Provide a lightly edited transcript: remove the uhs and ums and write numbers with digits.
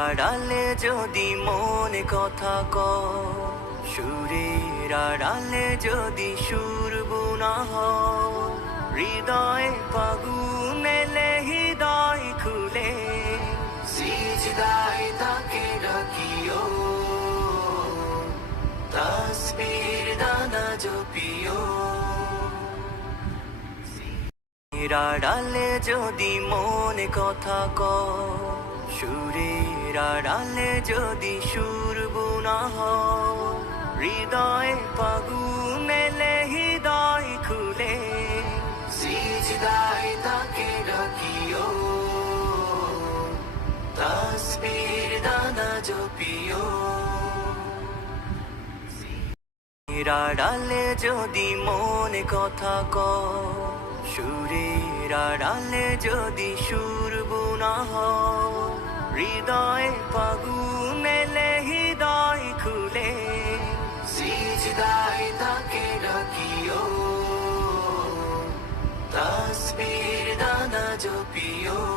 আড়ালে যদি মনে কথা সুরের আড়ালে যদি সুর বুনা হৃদয়ে ফাগুন এলে হৃদয় খুলে সিজদায় তাকে রাখিও তাসবির দানা জপিও আড়ালে যদি মনে কথা সুরের আড়ালে যদি সুর বুনা হৃদয়ে ফাগুন এলে হৃদয় খুলে সিজদায় তাকে রাখিও তাসবির দানা জপিও আড়ালে যদি মনে কথা সুরের আড়ালে যদি সুর বুনা হৃদয়ে ফাগুন এলে হৃদয় খুলে সিজদায় তাকে রাখিও তাসবির দানা জপিও